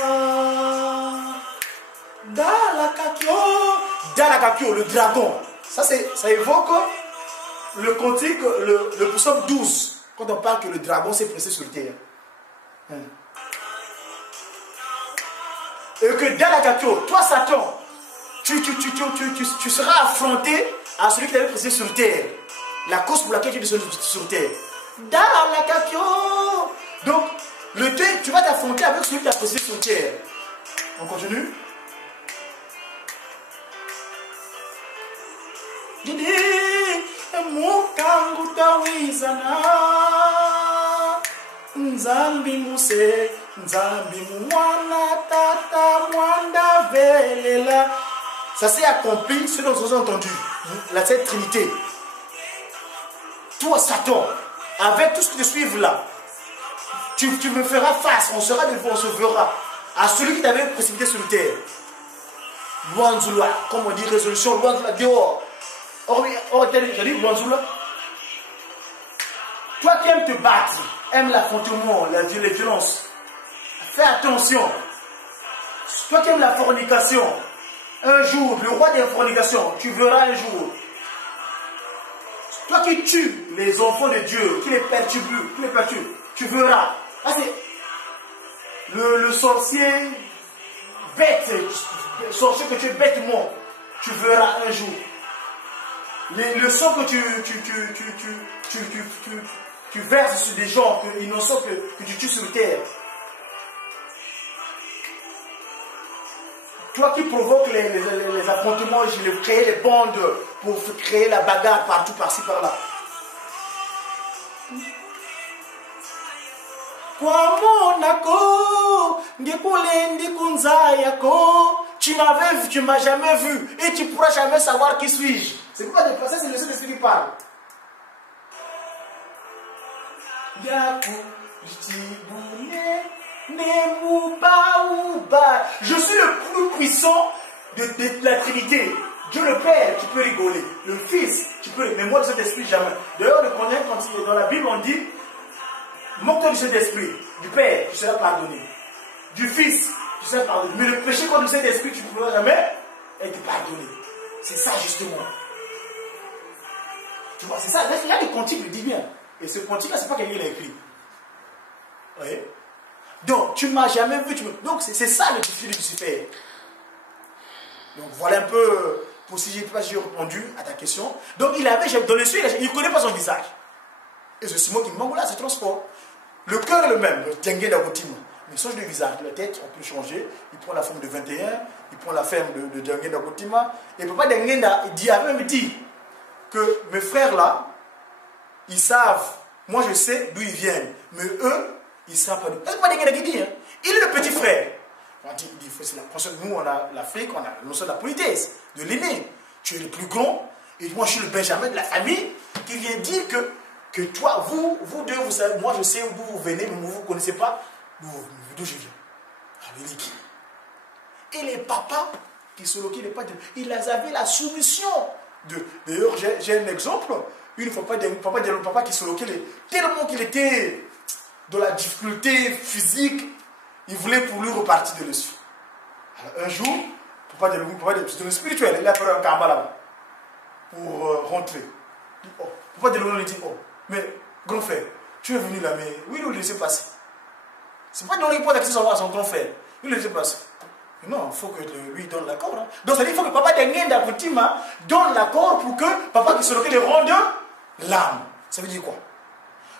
Dalakakio, le dragon. Ça évoque le cantique, le psaume 12, quand on parle que le dragon s'est pressé sur terre. Et que Dalakakio, toi Satan, tu seras affronté à celui qui t'avait pressé sur terre. La cause pour laquelle tu es descendu sur terre. Dalakakio. Donc, tu vas t'affronter avec celui qui t'a pressé sur terre. On continue. Nzambi muse, Nzambi mwana tata mwanda velela. Ça s'est accompli, ce dont vous avez entendu, la Sainte Trinité. Toi, Satan, avec tout ce qui te suit là, tu me feras face, on sera devant, on se verra à celui qui t'avait précipité sur terre. Loanzula, comme on dit, résolution, Loanzula, dehors. Or, j'ai dit Loanzula. Toi qui aimes te battre, aimes l'affrontement, les violences, fais attention. Toi qui aimes la fornication, un jour, le roi des fornications, tu verras un jour. Toi qui tues les enfants de Dieu, qui les perturbes, tu verras. Ah, c'est le sorcier bête, sorcier que tu es bêtement, tu verras un jour. Le sang que tu verses sur des gens innocents que tu tues sur terre. Toi qui provoques les affrontements, je vais créer les bandes pour créer la bagarre partout, par-ci, par-là. Tu m'as jamais vu et tu ne pourras jamais savoir qui suis-je. C'est pourquoi déplacer, c'est le Saint-Esprit qui parle. Je suis le plus puissant de la Trinité. Dieu le Père, tu peux rigoler. Le Fils, tu peux rigoler. Mais moi, le Saint-Esprit, jamais. D'ailleurs, le connaît quand dans la Bible, on dit moque-toi du Saint-Esprit. Du Père, tu seras pardonné. Du Fils, tu seras pardonné. Mais le péché contre le Saint-Esprit, tu ne pourras jamais être pardonné. C'est ça, justement. Tu vois, c'est ça. Là, le cantique le dit bien. Et ce cantique-là, c'est pas quelqu'un qui l'a écrit. Vous voyez? Donc, tu ne m'as jamais vu. Donc, c'est ça le défi de Lucifer. Donc, voilà un peu, pour si j'ai répondu à ta question. Donc, il avait, dans le ciel, il ne connaît pas son visage. Et ce Simon qui manque là, se transforme. Le cœur est le même, le Djengue d'Agotima. Mais il change de visage. La tête, on peut changer. Il prend la forme de 21, il prend la forme de Djengue d'Agotima. Et Papa Djengue avait même dit que mes frères là, ils savent, moi je sais d'où ils viennent, mais eux, ils ne savent pas d'où. C'est pas Djengue qui dit, hein. Il est le petit frère. On dit, nous, on a l'Afrique, on a le notion de la politesse, de l'aîné. Tu es le plus grand, et moi je suis le Benjamin de la famille, qui vient dire que toi, vous deux, vous savez, moi je sais d'où vous venez, mais vous ne connaissez pas d'où je viens. Et les papas qui sont loqués, ils avaient la soumission. D'ailleurs, j'ai un exemple. Une fois, papa qui se loquait, tellement qu'il était dans la difficulté physique, il voulait pour lui repartir de dessus. Alors un jour, papa c'était spirituel, il a fait un karma là-bas pour rentrer. Papa de lui dit, oh, mais grand frère, tu es venu là, mais oui, nous le laisser passer. C'est pas de lui poser l'accès à son grand frère, il le laisser passer. Non, il faut que lui donne l'accord. Hein. Donc ça dit qu'il faut que papa donne l'accord pour que papa qui se le rende l'âme. Ça veut dire quoi?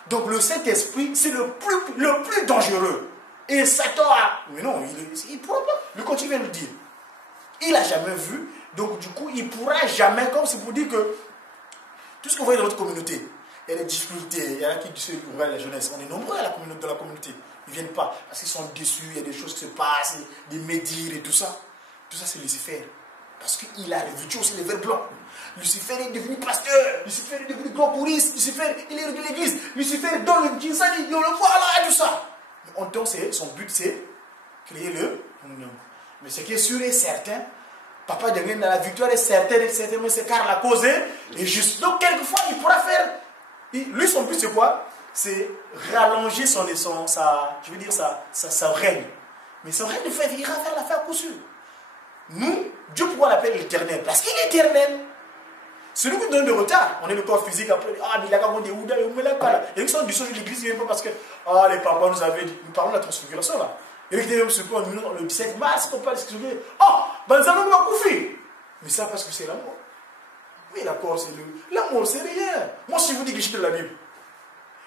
Donc le Saint-Esprit, c'est le plus dangereux. Et Satan a... Mais non, il ne pourra pas. Le continue vient de le dire. Il n'a jamais vu. Donc du coup, il ne pourra jamais... Comme c'est pour dire que... Tout ce qu'on voit dans notre communauté, il y a des difficultés. Il y en a qui disent ouvrir la jeunesse. On est nombreux dans la communauté. Ils ne viennent pas. Parce qu'ils sont déçus. Il y a des choses qui se passent. Des médires et tout ça. Tout ça, c'est Lucifer. Parce qu'il a revêtu aussi les verres blancs. Lucifer est devenu pasteur. Lucifer est devenu grand pouriste. Lucifer, il est de l'église. Lucifer est dans le Kinsani. On le voit là et tout ça. En temps, son but, c'est créer le... Mais ce qui est sûr et certain, Papa Dengue, la victoire est certaine, certainement c'est car la cause est juste. Donc quelquefois il pourra faire. Lui son but c'est quoi? C'est rallonger son règne. Mais son règne il ira faire l'affaire à coup sûr. Nous, Dieu pourquoi l'appeler l'éternel? Parce qu'il est éternel. Celui qui donne de retard, on est le corps physique après, ah mais il a quand même des oudas, il y a une sorte de choses de l'église, il pas parce que, ah les papas nous avaient dit, nous parlons de la transfiguration là. Il était même ce point, le 17 mars, on parle de ce que oh, ben ça va couper. Mais ça parce que c'est l'amour. Oui, d'accord, c'est l'amour, c'est rien. Moi, si vous dites que je suis de la Bible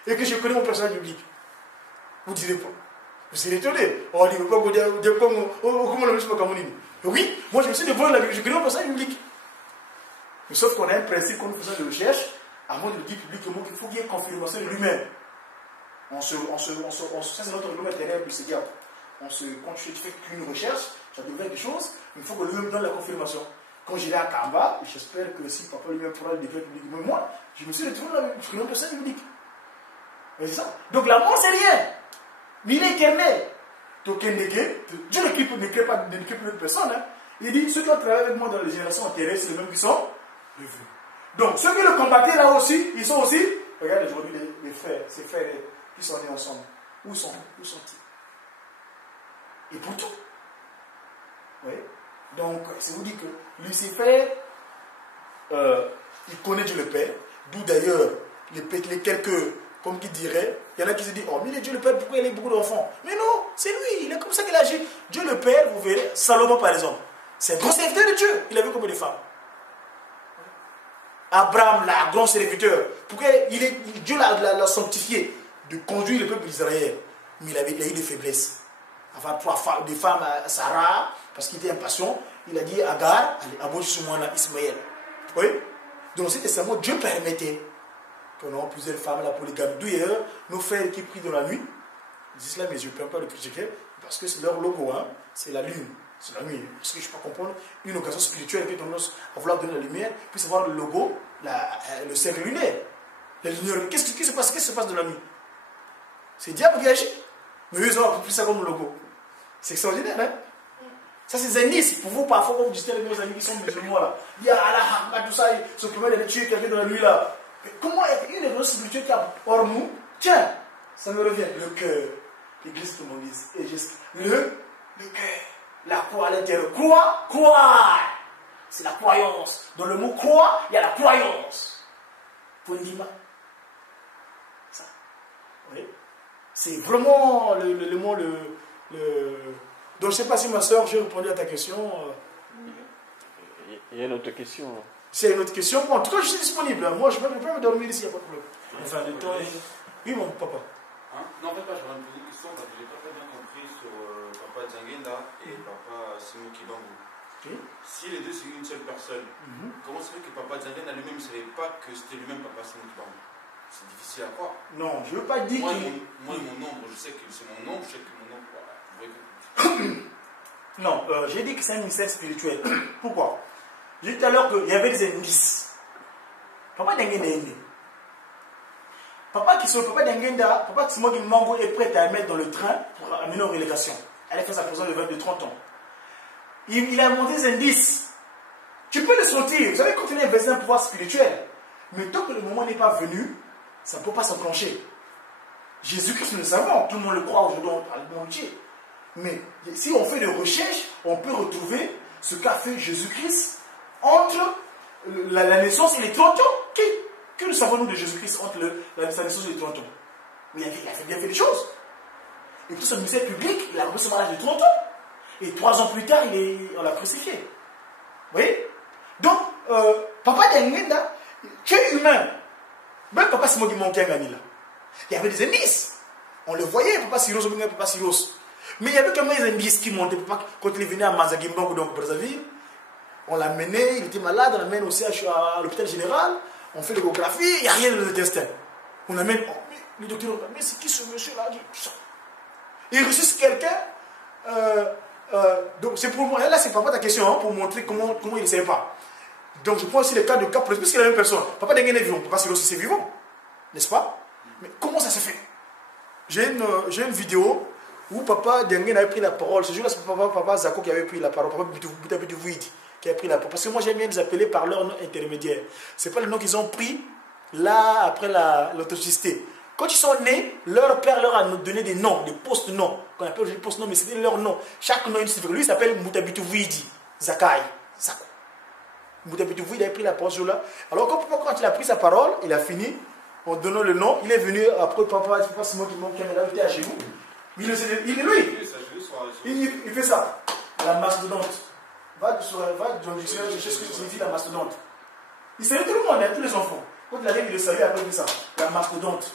et que je connais mon personnage biblique, vous ne direz pas. Vous serez étonné. Oh, on dit, comment le monsieur Kamouni? Oui, moi je me suis dévoilé la Bible, je connais mon personnage biblique. Mais sauf qu'on a un principe quand nous faisons des recherches, avant de le dire publiquement qu'il faut qu'il y ait confirmation de lui-même. Ça c'est notre règlement intérieur du Seigneur. Quand tu fais une recherche, tu as découvert des choses, il faut que lui-même donne la confirmation. Quand j'irai à Kamba, j'espère que si papa lui-même pourra le déclarer publiquement, moi, je me suis retrouvé dans je connais un personnage biblique. C'est ça. Donc la mort, c'est rien. Mais il est éternel. Dieu ne crée pas de personne. Hein. Il dit ceux qui ont travaillé avec moi dans les générations antérieures, c'est les mêmes qui sont revenus. Donc ceux qui le combattaient là aussi, ils sont aussi. Regarde aujourd'hui les frères, ces frères qui sont nés ensemble. Où sont-ils? Et pour tout. Oui. Donc, ça vous dit que Lucifer, il connaît Dieu le Père, d'où d'ailleurs les quelques, comme qui dirait, il y en a qui se disent, oh, mais il est Dieu le Père, pourquoi il a beaucoup d'enfants? Mais non, c'est lui, il est comme ça qu'il agit. Dieu le Père, vous verrez, Salomon par exemple, c'est un grand serviteur de Dieu, il a vu combien de femmes? Abraham, là, grand serviteur, pourquoi Dieu l'a sanctifié de conduire le peuple d'Israël, mais il a eu des faiblesses. Enfin, des femmes à Sarah, parce qu'il était impatient, il a dit à Agar, allez, abouche sur moi là, Ismaël. Oui? Donc, c'était seulement Dieu permettait qu'on ait plusieurs femmes, la polygamie. D'ailleurs, nos frères qui prient dans la nuit, ils disent là, mais je ne peux pas le critiquer, parce que c'est leur logo, hein, c'est la lune. C'est la nuit. Parce que je ne peux pas comprendre une occasion spirituelle qui est tendance à vouloir donner la lumière, puis avoir le logo, le cercle lunaire. La lumière. Qu'est-ce qui se passe? Qu'est-ce qui se passe de la nuit? C'est le diable qui agit. Mais eux, ils ont appris ça comme logo. C'est extraordinaire, hein? Ça, c'est Zénis. Pour vous, parfois, quand vous discutez avec nos amis qui sont musulmans, là, il y a Allah, tout ça, ils s'occupent de tuer quelqu'un dans la nuit, là. Comment une évolution spirituelle qui a hors nous? Tiens, ça me revient. Le cœur. L'église, tout le monde dit. Et juste, le cœur. La croix à l'intérieur. Croire. C'est la croyance. Dans le mot croire, il y a la croyance. Pondima. Ça. Oui. C'est vraiment le mot, Donc, je ne sais pas si ma soeur, j'ai répondu à ta question. Il y a une autre question. C'est une autre question. Bon, en tout cas, je suis disponible. Moi, je peux me dormir ici, il n'y a pas de problème. Enfin, le temps est... Oui, mon papa. Hein? Non, en fait, moi, j'aurais posé une question parce que je n'ai pas très bien compris sur Papa Djangenda et Papa Simon Kibangu. Okay. Si les deux, c'est une seule personne, comment se fait que Papa Djangenda lui-même ne savait pas que c'était lui-même Papa Simon Kibangu? C'est difficile à croire. Non, je ne veux pas dire moi, mon nombre, je sais que c'est mon nombre, je sais que mon nombre, non, j'ai dit que c'est un mystère spirituel. Pourquoi? J'ai dit tout à l'heure qu'il y avait des indices. Papa Djangenda est né. Papa Simon Kibangu est prêt à mettre dans le train pour amener en relégation. Elle a fait sa présence de 30 ans. Il a monté des indices. Tu peux le sentir. Vous savez, quand on est investi dans un pouvoir spirituel, mais tant que le moment n'est pas venu, ça ne peut pas s'enclencher. Jésus-Christ, nous le savons, tout le monde le croit aujourd'hui dans le monde entier. Mais si on fait des recherches, on peut retrouver ce qu'a fait Jésus-Christ entre la naissance et les 30 ans. Que nous savons-nous de Jésus-Christ entre sa naissance et les 30 ans? Mais il a bien fait des choses. Et tout ce ministère public, il a reçu son mariage de 30 ans. Et 3 ans plus tard, on l'a crucifié. Vous voyez? Donc, Papa Djangenda, qui est humain, même Papa Simon Kibangu, il y avait des indices. On le voyait, Papa Siros, Papa Siros. Mais il y avait quand même des indices qui montaient. Papa, quand il est venu à Mazagimbangu, donc Brazzaville, on l'a mené, il était malade, on l'amène aussi à l'hôpital général, on fait l'échographie, il n'y a rien dans le intestin. On amène, oh, mais le docteur, mais c'est qui ce monsieur-là? Il ressuscite quelqu'un. Donc c'est pour moi, là c'est pas ta question, hein, pour montrer comment il ne sait pas. Donc je prends aussi le cas de cas précis, puisqu'il y a la même personne. Papa Djangenda est vivant, Papa Siros c'est vivant, n'est-ce pas? Mais comment ça se fait? J'ai une vidéo où Papa Djangenda avait pris la parole. Ce jour-là, c'est Papa Zako qui avait pris la parole. Papa Butavouidi. qui a pris la porte. Parce que moi, j'aime bien les appeler par leur nom intermédiaire. Ce n'est pas le nom qu'ils ont pris là, après l'authenticité. Quand ils sont nés, leur père leur a donné des noms, des post-noms, qu'on appelle aujourd'hui post-noms, mais c'était leur nom. Chaque nom, lui, il s'appelle Moutabitou Vidi, Zakai, Sako. Moutabitou Vidi a pris la parole là. Alors, quand il a pris sa parole, il a fini, en donnant le nom, il est venu après, papa, c'est moi qui m'en était à chez nous. Il est lui. Il fait ça. La mastodonte. Va dans le dictionnaire, je sais ce que signifie la mastodonte. Il salue tout le monde, tous les enfants. Quand il arrive, il le salue, après il fait ça. La mastodonte.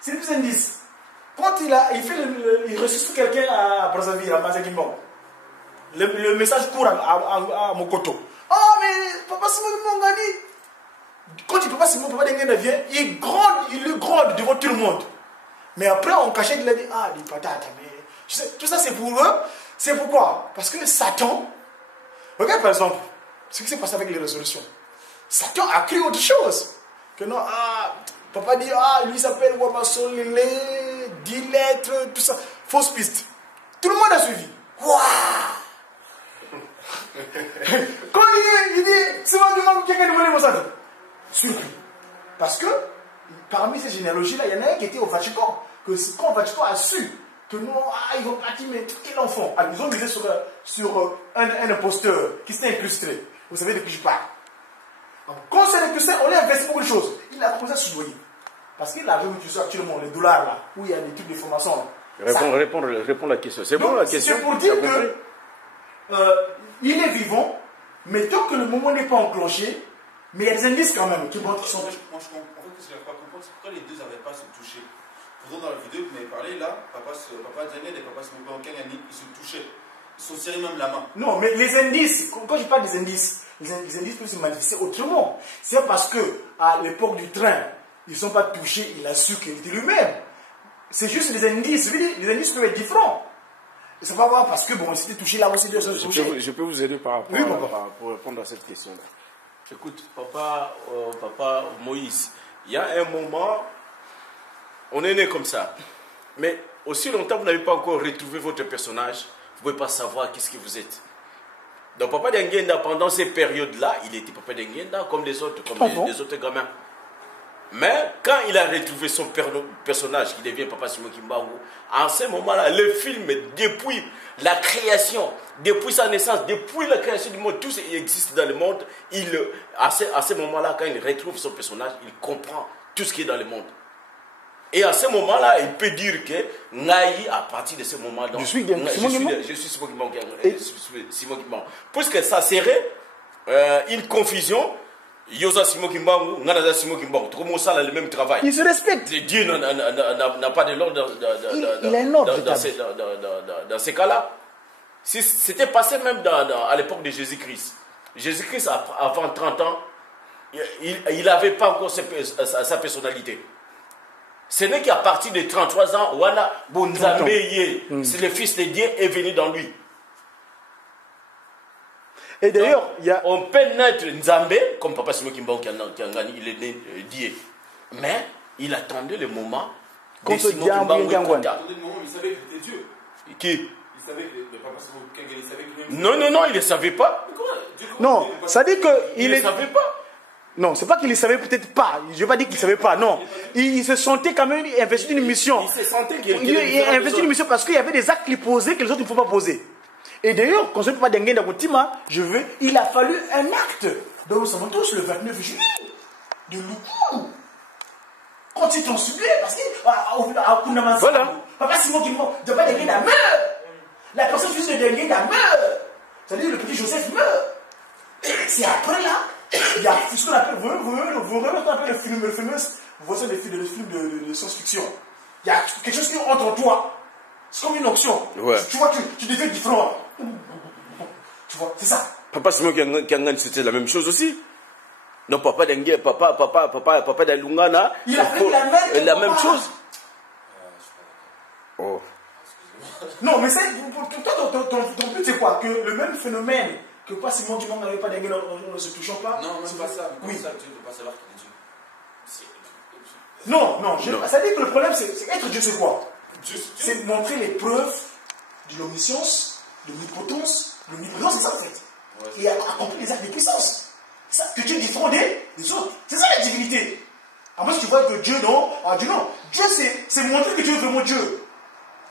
C'est le plus indice. Quand il ressuscite quelqu'un à Brazzaville, à Mazagimbo, le message court à Mokoto. Oh, mais papa Simon Mongani. Quand il papa Simon, papa Dengena vient, il le gronde devant tout le monde. Mais après, on cachait, il a dit, ah, les patates, mais. Tu sais, tout ça, c'est pour eux. C'est pourquoi? Parce que Satan, regarde par exemple, ce qui s'est passé avec les résolutions. Satan a cru autre chose. Que non, papa dit, lui s'appelle Wamason Lele, 10 lettres, tout ça. Fausse piste. Tout le monde a suivi. Waouh! Quand il dit, c'est moi qui manque quelqu'un de mon ça. Surpris. Parce que, parmi ces généalogies-là, il y en a un qui était au Vatican. Que quand le Vatican a su que non, ils vont partir, mais quel enfant? Alors, ils ont misé sur un imposteur qui s'est incrusté. Vous savez de qui je parle. Quand c'est incrusté, on l'a investi pour une chose. Il a commencé à soudoyer. Parce qu'il a remis tout ça actuellement, les dollars là, où il y a des trucs de formation. Réponds la question. C'est bon la question. C'est pour dire que il est vivant, mais tant que le moment n'est pas enclenché, mais il y a des indices quand même qui montrent qu'ils sont. Moi, je comprends. En fait, ce que je n'arrive pas à comprendre, c'est pourquoi les deux n'arrivaient pas à se toucher. Pourtant, dans la vidéo, vous m'avez parlé là, papa Djangel et papa Simon Kangani, ils se touchaient. Ils se serraient même la main. Non, mais les indices, quand je parle des indices, les indices peuvent se manifester autrement. C'est parce que à l'époque du train, ils ne sont pas touchés, il a su qu'il était lui-même. C'est juste des indices. Les indices peuvent être différents. Et ça va voir parce que bon, il s'était touché là aussi. Je peux vous aider par rapport pour répondre à cette question-là. Écoute, papa Moïse, il y a un moment, on est né comme ça. Mais aussi longtemps, vous n'avez pas encore retrouvé votre personnage, vous ne pouvez pas savoir qu'est-ce que vous êtes. Donc Papa Dengenda, pendant ces périodes-là, il était Papa Dengenda comme les autres, les autres gamins. Mais quand il a retrouvé son personnage qui devient Papa Simon Kimbangu, en ce moment-là, le film, depuis la création, depuis sa naissance, depuis la création du monde, tout ce qui existe dans le monde, à ce moment-là, quand il retrouve son personnage, il comprend tout ce qui est dans le monde. Et à ce moment-là, il peut dire que Naï, à partir de ce moment-là, je suis Simon Kimbangu. Puisque ça serait une confusion. Yosa Simon Kimbangu, Nanaza Simon Kimbangu, tout le monde a le même travail. Ils se respectent. Dieu n'a pas de l'ordre il a un ordre dans ces cas-là. C'était passé même à l'époque de Jésus-Christ. Jésus-Christ, avant 30 ans, il n'avait pas encore sa personnalité. Ce n'est qu'à partir de 33 ans, Wana Bonzambe, c'est le Fils de Dieu, est venu dans lui. Et d'ailleurs, on peut naître Nzambe, comme Papa Simon Kimbangu Kangani, il est né Dieu. Mais il attendait le moment de Simon Kimbangu. Il attendait le moment, il savait que c'était Dieu. Qui? Il savait que Papa Simon Kangani, il savait que lui. Non, il ne le savait pas. Non, ça dit qu'il ne savait pas. Non, c'est pas qu'il ne savait peut-être pas. Je ne vais pas dire qu'il ne savait pas, non. Il se sentait quand même investi d'une mission. Il se sentait qu'il a investi d'une mission parce qu'il y avait des actes qu'il posait que les autres ne faut pas poser. Et d'ailleurs, quand je ne peux pas dengue dans Koutima, il a fallu un acte. Donc nous savons tous le 29 juillet de Lukou. Quand ils t'ont sublé, parce qu'à Koundamansa, voilà. Papa Simon qui meurt, de pas dengue meurt. La personne fils de dengue meurt. C'est-à-dire le petit Joseph meurt. C'est après là, il y a ce qu'on appelle, vous remettez un peu le film, vous voyez les films de science-fiction. Il y a quelque chose qui entre en toi. C'est comme une onction. Ouais. Tu vois, tu deviens différent. Tu vois, c'est ça. Papa Simon Kangani, c'était la même chose aussi. Non, Papa Dengue, Papa Dalungana, il a fait la même chose. Oh. Non, mais ton but c'est quoi? Que le même phénomène que pas Simon Kimbangu n'avait pas dengue, ne se touchant pas. Non, c'est pas ça. Oui. Ça, Dieu ne peut pas savoir qu'il est Dieu. Non. Ça dit que le problème, c'est être Dieu, c'est quoi? C'est montrer les preuves de l'omniscience, de l'omnipotence. L'omnipotence, c'est ça en fait. et accomplir les actes de puissance. Ça, que Dieu défend des autres. C'est ça la divinité. À moins que tu vois que Dieu, non. Dieu, non. Dieu, c'est montrer que Dieu est vraiment Dieu.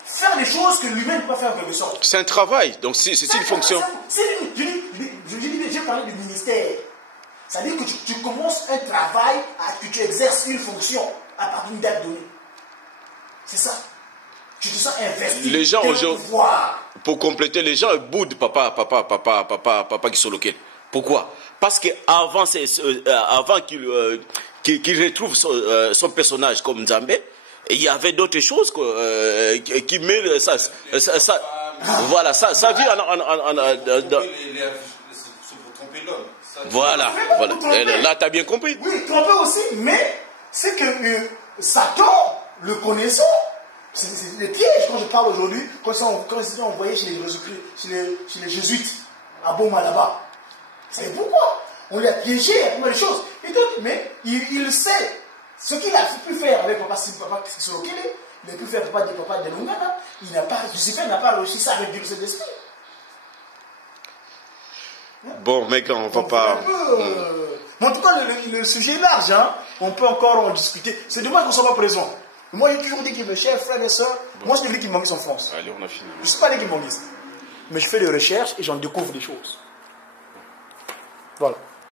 Faire des choses que lui-même ne peut pas faire en quelque sorte. C'est un travail, donc c'est une fonction. J'ai parlé du ministère. Ça veut dire que tu commences un travail, que tu exerces une fonction à partir d'une date donnée. C'est ça. Tu te sens investi. Les gens aujourd'hui, pour compléter, les gens boudent papa qui sont locaux. Pourquoi? Parce qu'avant qu'il retrouve son personnage comme Nzambé, il y avait d'autres choses qui mêlent ça. Voilà, sa vie Voilà. Là, tu as bien compris. Oui, tromper aussi, mais c'est que Satan, le connaissant, c'est le piège quand je parle aujourd'hui, quand c'était envoyé chez les jésuites, à Boma là-bas. Vous savez pourquoi? On lui a piégé, il y a pas mal de choses. Mais il sait ce qu'il a pu faire avec papa Kisolokele, il a pu faire papa de Lungana, Lucifer n'a pas réussi ça avec Dieu de l'esprit. Bon, mec, on va pas. En tout cas, le sujet est large, hein? On peut encore en discuter. C'est dommage qu'on ne soit pas présent. Moi, j'ai toujours dit que mes chers frères et sœurs, moi, je suis devenu Kimbangis en France. Allez, on a fini. Je ne suis pas des Kimbangis. Mais je fais des recherches et j'en découvre des choses. Voilà.